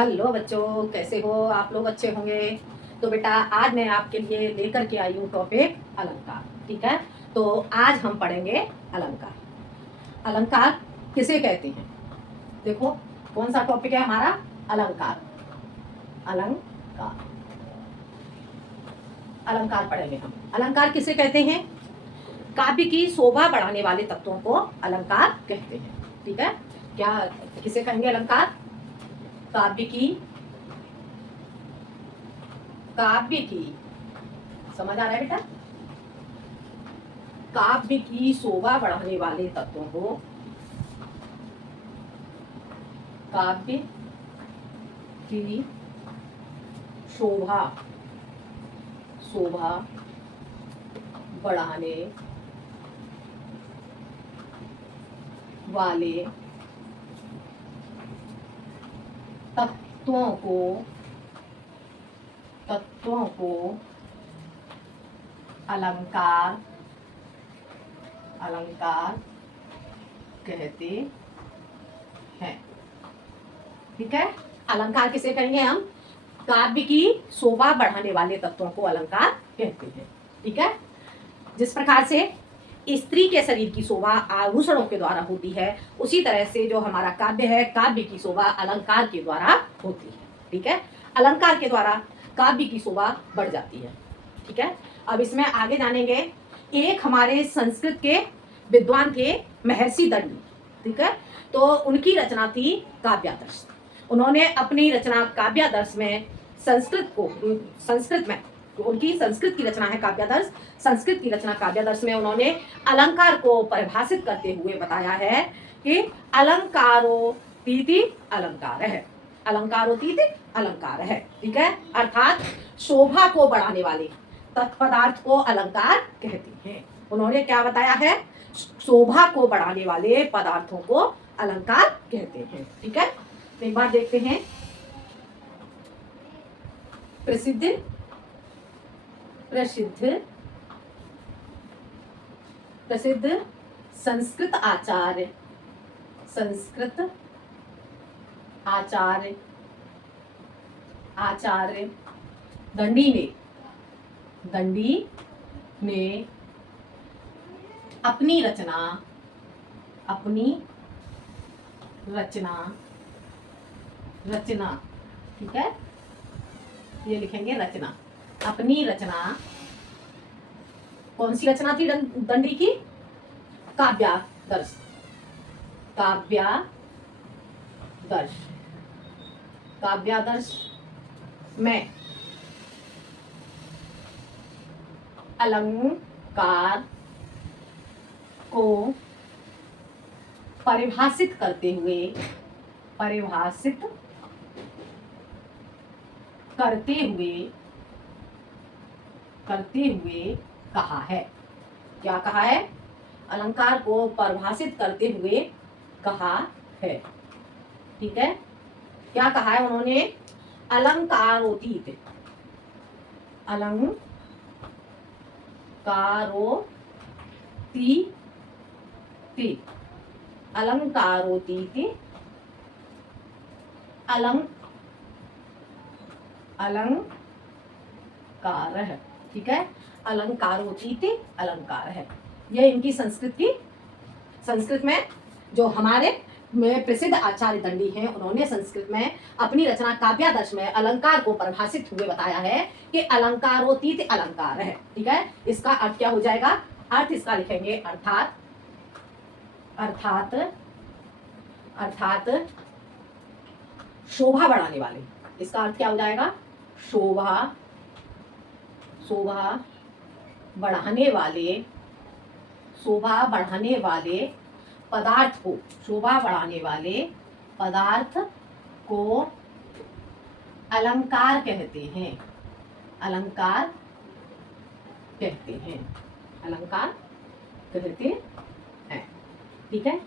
Hello बच्चों, कैसे हो आप लोग? अच्छे होंगे। तो बेटा, आज मैं आपके लिए लेकर के आई हूँ टॉपिक अलंकार। ठीक है, तो आज हम पढ़ेंगे अलंकार। अलंकार किसे कहते हैं? देखो, कौन सा टॉपिक है हमारा? अलंकार। अलंकार अलंकार पढ़ेंगे हम। अलंकार किसे कहते हैं? काव्य की शोभा बढ़ाने वाले तत्वों को अलंकार कहते हैं। ठीक है, क्या किसे कहेंगे अलंकार? काव्य की काव्य की समझ आ रहा है बेटा? काव्य की शोभा बढ़ाने वाले तत्वों को काव्य की शोभा शोभा बढ़ाने वाले तत्वों को अलंकार कहते हैं। ठीक है, अलंकार किसे कहेंगे हम? काव्य की शोभा बढ़ाने वाले तत्वों को अलंकार कहते हैं। ठीक है, जिस प्रकार से स्त्री के शरीर की शोभा आभूषणों के द्वारा होती है, उसी तरह से जो हमारा काव्य है, काव्य की शोभा अलंकार के द्वारा होती है। ठीक है, अलंकार के द्वारा काव्य की शोभा बढ़ जाती है। ठीक है, अब इसमें आगे जानेंगे। एक हमारे संस्कृत के विद्वान थे महर्षि दंडी। ठीक है, तो उनकी रचना थी काव्यादर्श। उन्होंने अपनी रचना काव्यादर्श में संस्कृत में, तो उनकी संस्कृत की रचना है काव्यादर्श। संस्कृत की रचना काव्यादर्श में उन्होंने अलंकार को परिभाषित करते हुए बताया है कि अलंकारोतीति अलंकार है। अलंकारोतीति अलंकार है। ठीक है, अर्थात शोभा को बढ़ाने वाले तत्पदार्थ को अलंकार कहते हैं। उन्होंने क्या बताया है? शोभा को बढ़ाने वाले पदार्थों को अलंकार कहते हैं। ठीक है, तो एक बार देखते हैं। प्रसिद्ध संस्कृत आचार्य दंडी ने अपनी रचना, ठीक है, ये लिखेंगे रचना। अपनी रचना, कौन सी रचना थी दंडी की? काव्यादर्श। काव्यादर्श में अलंकार को परिभाषित करते हुए कहा है। क्या कहा है? अलंकार को परिभाषित करते हुए कहा है। ठीक है, क्या कहा है उन्होंने? अलंकारोतीत अलंकार है। ठीक है, अलंकारोतीत अलंकार है। यह इनकी संस्कृत में जो हमारे में प्रसिद्ध आचार्य दंडी हैं, उन्होंने संस्कृत में अपनी रचना काव्यादर्श में अलंकार को परिभाषित हुए बताया है कि अलंकारोतीत अलंकार है। ठीक है, इसका अर्थ क्या हो जाएगा? अर्थ इसका लिखेंगे अर्थात शोभा बढ़ाने वाले। इसका अर्थ क्या हो जाएगा? शोभा बढ़ाने वाले पदार्थ को अलंकार कहते हैं। ठीक है,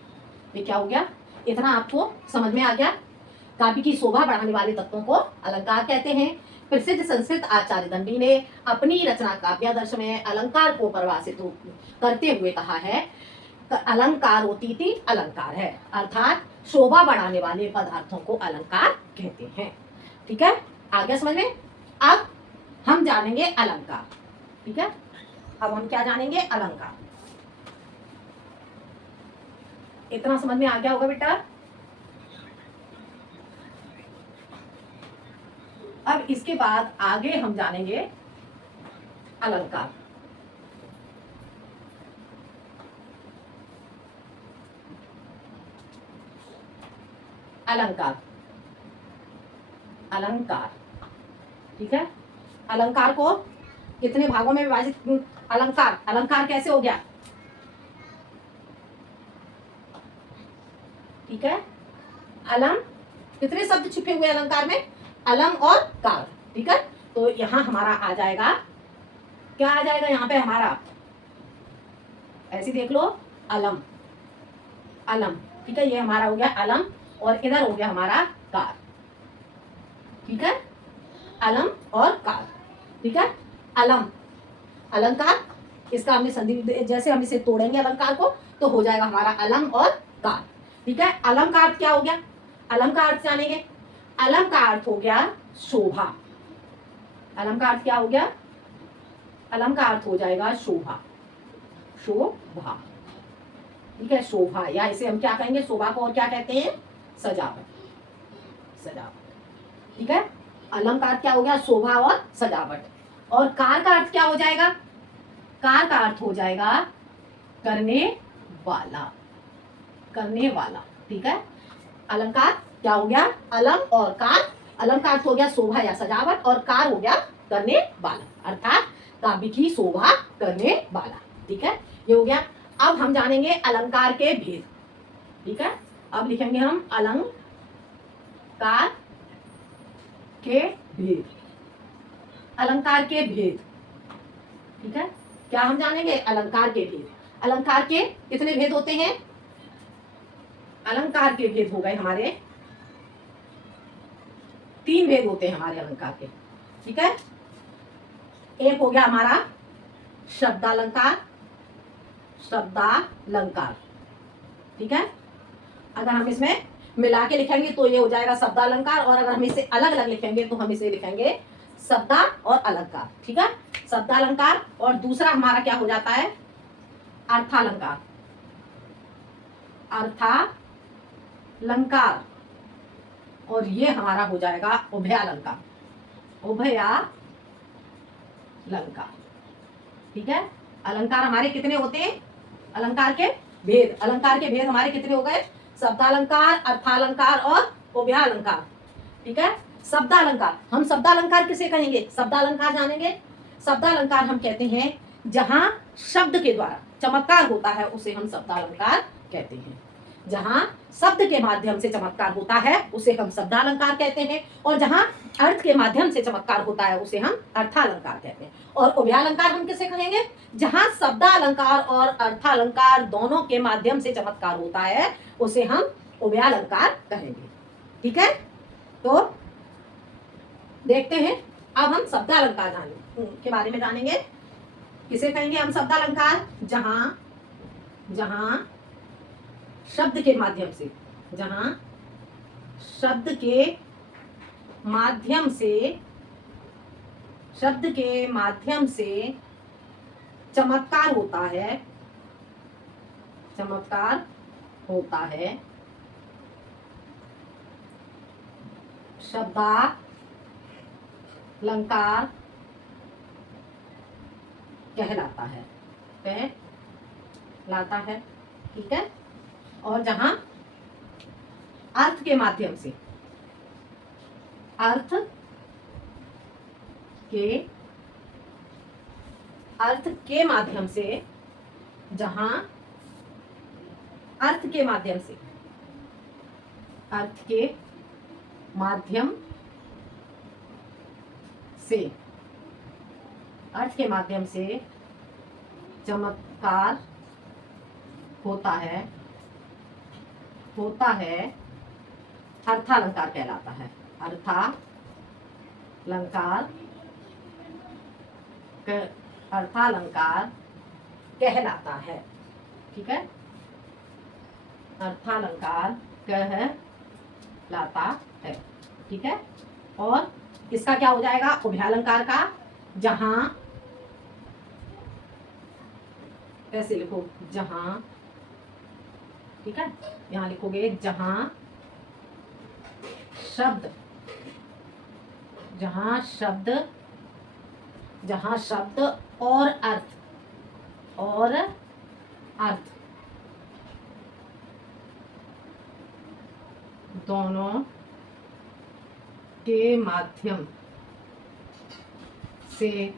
ये क्या हो गया? इतना आपको समझ में आ गया? काव्य की शोभा बढ़ाने वाले तत्वों को अलंकार कहते हैं। प्रसिद्ध संस्कृत आचार्य दंडी ने अपनी रचना काव्यादर्श में अलंकार को परिभाषित करते हुए कहा है अलंकारोतीति अलंकार है। अर्थात शोभा बढ़ाने वाले पदार्थों को अलंकार कहते हैं। ठीक है, आ गया समझ में। अब हम जानेंगे अलंकार। ठीक है, अब हम क्या जानेंगे? अलंकार। इतना समझ में आ गया होगा बेटा। अब इसके बाद आगे हम जानेंगे अलंकार। अलंकार, अलंकार। ठीक है, अलंकार को कितने भागों में विभाजित? अलंकार, अलंकार कैसे हो गया? ठीक है, अलम, कितने शब्द छिपे हुए अलंकार में? अलम और कार। ठीक है, तो यहां हमारा आ जाएगा, क्या आ जाएगा यहां पे हमारा? ऐसे देख लो, अलम, अलम। ठीक है, ये हमारा हो गया अलम और इधर हो गया हमारा कार। ठीक है, अलम और कार। ठीक है, अलम, अलंकार, इसका हमने संधि, जैसे हम इसे तोड़ेंगे अलंकार को तो हो जाएगा हमारा अलम और कार। ठीक है, अलम का अर्थ क्या हो गया? अलम का अर्थ जानेंगे। अलम का अर्थ हो गया शोभा। अलम का अर्थ क्या हो गया? अलम का अर्थ हो जाएगा शोभा, शोभा। ठीक है, शोभा, या इसे हम क्या कहेंगे? शोभा को और क्या कहते हैं? सजावट, सजावट। ठीक है, अलम का अर्थ क्या हो गया? शोभा और सजावट। और कार का अर्थ क्या हो जाएगा? कार का अर्थ हो जाएगा करने वाला, करने वाला। ठीक है, अलंकार क्या हो गया? अलम और कार। अलम का अर्थ हो गया शोभा या सजावट और कार हो गया करने वाला, अर्थात काव्य की शोभा करने वाला। ठीक है, ये हो गया। अब हम जानेंगे अलंकार के भेद। ठीक है, अब लिखेंगे हम अलंकार के भेद, अलंकार के भेद। ठीक है, क्या हम जानेंगे? अलंकार के भेद। अलंकार के कितने भेद होते हैं? अलंकार के भेद हो गए हमारे 3 भेद होते हैं हमारे अलंकार के। ठीक है, एक हो गया हमारा शब्दालंकार, शब्दालंकार। ठीक है, अगर हम इसमें मिला के लिखेंगे तो ये हो जाएगा शब्दालंकार, और अगर हम इसे अलग अलग लिखेंगे तो हम इसे लिखेंगे शब्दा और अलंकार। ठीक है, शब्दालंकार। और दूसरा हमारा क्या हो जाता है? अर्थालंकार, अर्थालंकार। और ये हमारा हो जाएगा उभयालंकार, उभयालंकार। ठीक है, अलंकार हमारे कितने होते हैं? अलंकार के भेद, अलंकार के भेद हमारे कितने हो गए? शब्दालंकार, अर्थालंकार और उभयालंकार। ठीक है, शब्दालंकार, हम शब्दालंकार किसे कहेंगे? शब्दालंकार जानेंगे। शब्दालंकार हम कहते हैं जहां शब्द के द्वारा चमत्कार होता है उसे हम शब्दालंकार कहते हैं। जहां शब्द के माध्यम से चमत्कार होता है उसे हम शब्दालंकार कहते हैं, और जहां अर्थ के माध्यम से चमत्कार होता है उसे हम अर्थालंकार कहते हैं। और उभयालंकार हम किसे कहेंगे? जहां शब्दालंकार और अर्थालंकार दोनों के माध्यम से चमत्कार होता है उसे हम उभयालंकार कहेंगे। ठीक है, तो देखते हैं अब हम शब्दालंकार के बारे में जानेंगे। किसे कहेंगे हम शब्दालंकार? जहां, जहां शब्द के माध्यम से, जहां शब्द के माध्यम से, शब्द के माध्यम से चमत्कार होता है, चमत्कार होता है, शब्दालंकार कहलाता है, कहलाता है। ठीक है, और जहां अर्थ के माध्यम से, अर्थ के माध्यम से, जहां अर्थ के माध्यम से, अर्थ के माध्यम से, अर्थ के माध्यम से चमत्कार होता है, होता है, अर्थालंकार कहलाता है, अर्थालंकार, अर्थालंकार कहलाता है। ठीक है, अर्थालंकार कहलाता है। ठीक है, और इसका क्या हो जाएगा उभयालंकार का, जहां, ऐसे लिखो जहां, ठीक है, यहां लिखोगे जहां शब्द, जहां शब्द, जहां शब्द और अर्थ, और अर्थ दोनों के माध्यम से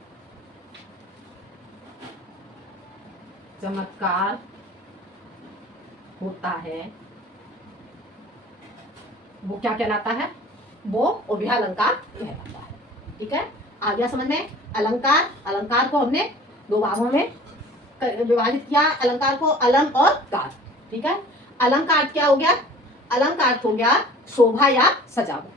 चमत्कार होता है, वो क्या कहलाता है, वो उभयालंकार कहलाता है। ठीक है, आ गया समझ में। अलंकार, अलंकार को हमने दो भागों में विभाजित किया, अलंकार को अलम और कार। ठीक है, अलंकार क्या हो गया, अलंकार हो गया शोभा या सजावट,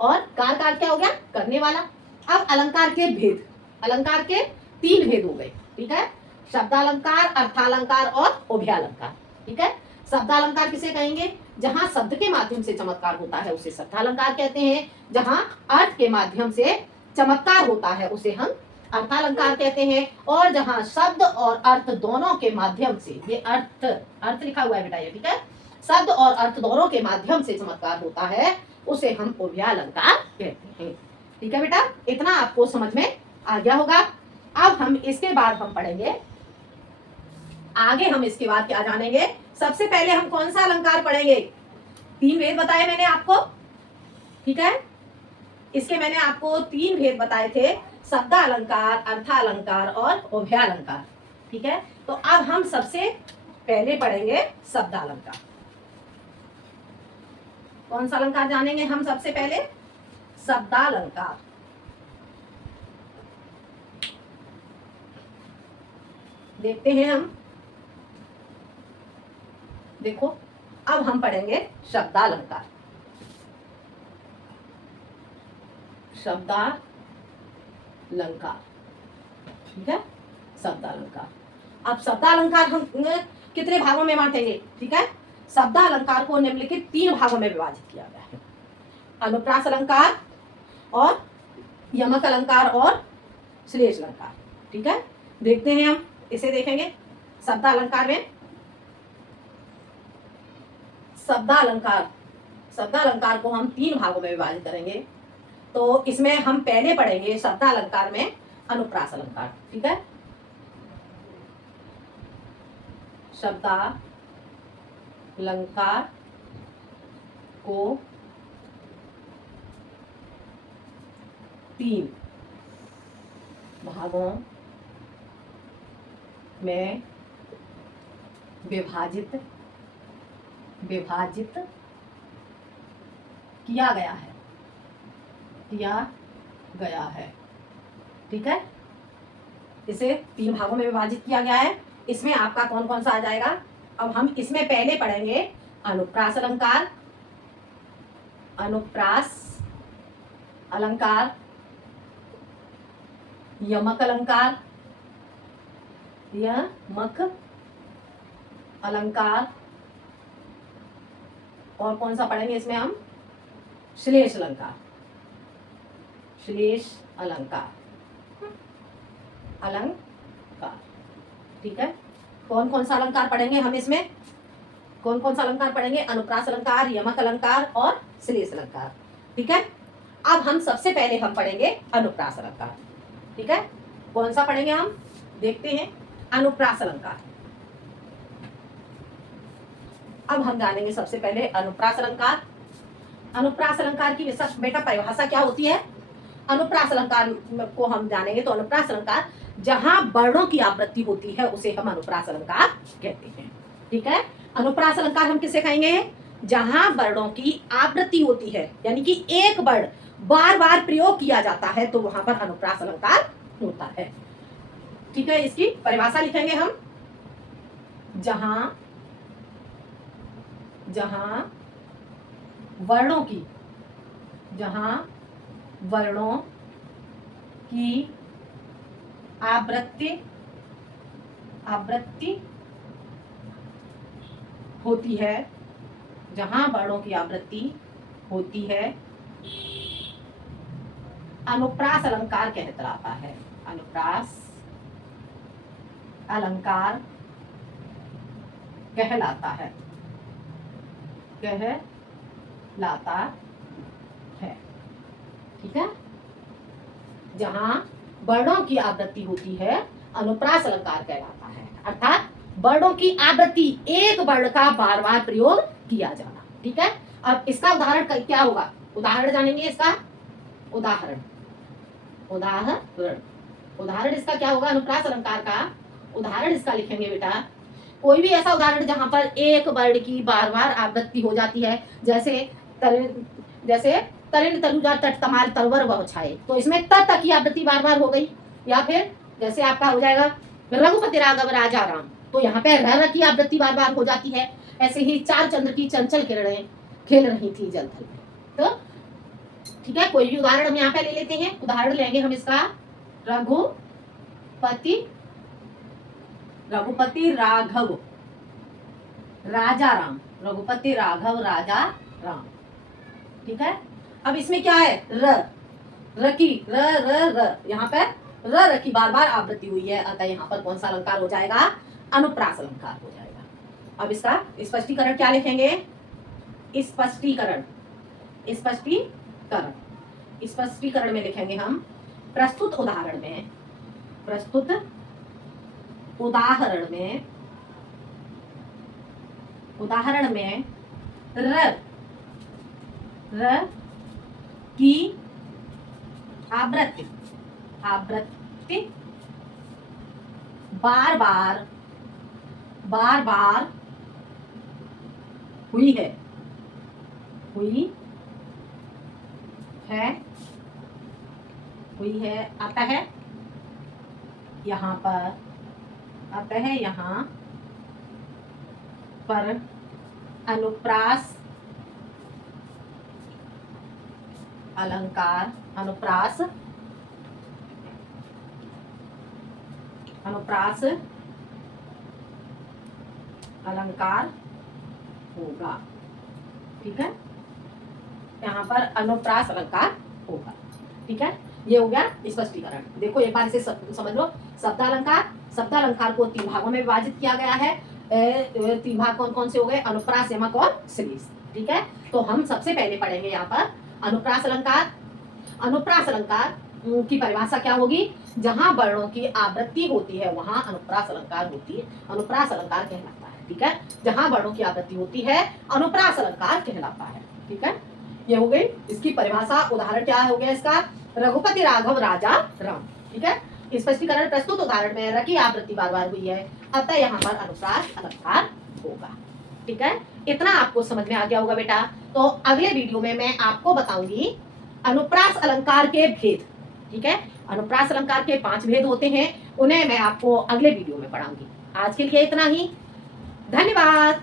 और कार क्या हो गया करने वाला। अब अलंकार के भेद, अलंकार के तीन भेद हो गए। ठीक है, शब्दालंकार, अर्थालंकार और उभयालंकार। ठीक है, शब्दालंकार किसे कहेंगे, जहां शब्द के माध्यम से चमत्कार होता है उसे शब्दालंकार कहते हैं, जहां अर्थ के माध्यम से चमत्कार होता है उसे हम अर्थालंकार कहते हैं, और जहां शब्द और अर्थ दोनों के माध्यम से, ये अर्थ, अर्थ लिखा हुआ है बेटा ये, ठीक है, शब्द और अर्थ दोनों के माध्यम से चमत्कार होता है उसे हम उभयालंकार कहते हैं। ठीक है बेटा, इतना आपको समझ में आ गया होगा। अब हम इसके बाद हम पढ़ेंगे आगे, हम इसके बाद क्या जानेंगे, सबसे पहले हम कौन सा अलंकार पढ़ेंगे, तीन भेद बताए मैंने आपको। ठीक है, इसके मैंने आपको तीन भेद बताए थे, शब्दालंकार, अर्थालंकार और उभयालंकार। ठीक है, तो अब हम सबसे पहले पढ़ेंगे शब्दालंकार। कौन सा अलंकार जानेंगे हम सबसे पहले, शब्दालंकार। देखते हैं हम, देखो अब हम पढ़ेंगे शब्दालंकार। शब्दालंकार, ठीक है, शब्दालंकार। अब शब्दालंकार हम कितने भागों में बांटेंगे, ठीक है, शब्दालंकार को निम्नलिखित तीन भागों में विभाजित किया गया है, अनुप्रास अलंकार और यमक अलंकार और श्लेष अलंकार। ठीक है, देखते हैं हम इसे, देखेंगे शब्दालंकार में। शब्दालंकार, शब्दालंकार को हम तीन भागों में विभाजित करेंगे, तो इसमें हम पहले पढ़ेंगे शब्दालंकार में अनुप्रास अलंकार। ठीक है, शब्दालंकार को तीन भागों में विभाजित किया गया है। ठीक है, इसे तीन भागों में विभाजित किया गया है। इसमें आपका कौन कौन सा आ जाएगा, अब हम इसमें पहले पढ़ेंगे अनुप्रास अलंकार, अनुप्रास अलंकार, यमक अलंकार, यमक अलंकार, और कौन सा पढ़ेंगे इसमें हम, श्लेष अलंकार, श्लेष अलंकार, अलंकार। ठीक है, कौन कौन सा अलंकार पढ़ेंगे हम इसमें, कौन कौन सा अलंकार पढ़ेंगे, अनुप्रास अलंकार, यमक अलंकार और श्लेष अलंकार। ठीक है, अब हम सबसे पहले हम पढ़ेंगे अनुप्रास अलंकार। ठीक है, कौन सा पढ़ेंगे हम, देखते हैं अनुप्रास अलंकार। अब हम जानेंगे सबसे पहले अनुप्रास अलंकार। अनुप्रास अलंकार की बेटा परिभाषा क्या होती है, अनुप्रास अलंकार को हम जानेंगे तो अनुप्रास अलंकार जहां वर्णों की आवृत्ति होती है उसे हम अनुप्रास अलंकार कहते हैं। ठीक है, अनुप्रास अलंकार हम किसे कहेंगे, जहां वर्णों की आवृत्ति होती है, यानी कि एक वर्ण बार बार प्रयोग किया जाता है तो वहां पर अनुप्रास अलंकार होता है। ठीक है, इसकी परिभाषा लिखेंगे हम, जहां वर्णों की आवृत्ति होती है जहां वर्णों की आवृत्ति होती है अनुप्रास अलंकार कहलाता है। अनुप्रास अलंकार कहलाता है, कहलाता है। ठीक है, जहां वर्णों की आवृत्ति होती है अनुप्रास अलंकार कहलाता है, अर्थात वर्णों की आवृत्ति, एक वर्ण का बार बार प्रयोग किया जाना। ठीक है, अब इसका उदाहरण क्या होगा, उदाहरण जानेंगे इसका। उदाहरण उदाहरण उदाहरण इसका क्या होगा, अनुप्रास अलंकार का उदाहरण इसका लिखेंगे बेटा। कोई भी ऐसा उदाहरण जहां पर एक वर्ण की बार बार आवृत्ति हो जाती है, जैसे तरिण तनुजा तट तमाल तरवर वह छाए, तो इसमें त तक की आवृत्ति बार बार हो गई। या फिर जैसे आपका हो जाएगा रघुपति राघव राजा राम, तो यहाँ पे र की आवृत्ति बार बार हो जाती है। ऐसे ही चार चंद्र की चंचल किरणें खेल रही थी जल थल में। तो ठीक है, कोई भी उदाहरण हम यहाँ पे ले लेते हैं। उदाहरण लेंगे हम इसका, रघुपति राघव राजा राम, रघुपति राघव राजा राम। ठीक है, अब इसमें क्या है, र की यहाँ पे र की बार बार आवृत्ति हुई है, अतः यहाँ पर कौन सा अलंकार हो जाएगा, अनुप्रास अलंकार हो जाएगा। अब इसका स्पष्टीकरण क्या लिखेंगे, स्पष्टीकरण में लिखेंगे हम, प्रस्तुत उदाहरण में र की आवृत्ति बार बार हुई है अतः यहाँ पर अनुप्रास अलंकार होगा। ठीक है, यहाँ पर अनुप्रास अलंकार होगा। ठीक है, ये हो गया स्पष्टीकरण। देखो एक बार इसे समझ लो। शब्दालंकार को 3 भागों में विभाजित किया गया है। 3 भाग कौन कौन से हो गए, अनुप्रास, यमक और श्लेष। ठीक है, तो हम सबसे पहले पढ़ेंगे यहाँ पर अनुप्रास अलंकार। अनुप्रास अलंकार की परिभाषा क्या होगी, जहां वर्णों की आवृत्ति होती है वहां अनुप्रास अलंकार कहलाता है। ठीक है, जहां वर्णों की आवृत्ति होती है अनुप्रास अलंकार कहलाता है। ठीक है, ये हो गई इसकी परिभाषा। उदाहरण क्या हो गया इसका, रघुपति राघव राजा राम। ठीक है, स्पष्टीकरण, प्रस्तुत उदाहरण में र की आवृत्ति बार बार हुई है, अतः यहाँ पर अनुप्रास अलंकार होगा। ठीक है, इतना आपको समझ में आ गया होगा बेटा। तो अगले वीडियो में मैं आपको बताऊंगी अनुप्रास अलंकार के भेद। ठीक है, अनुप्रास अलंकार के 5 भेद होते हैं, उन्हें मैं आपको अगले वीडियो में पढ़ाऊंगी। आज के लिए इतना ही, धन्यवाद।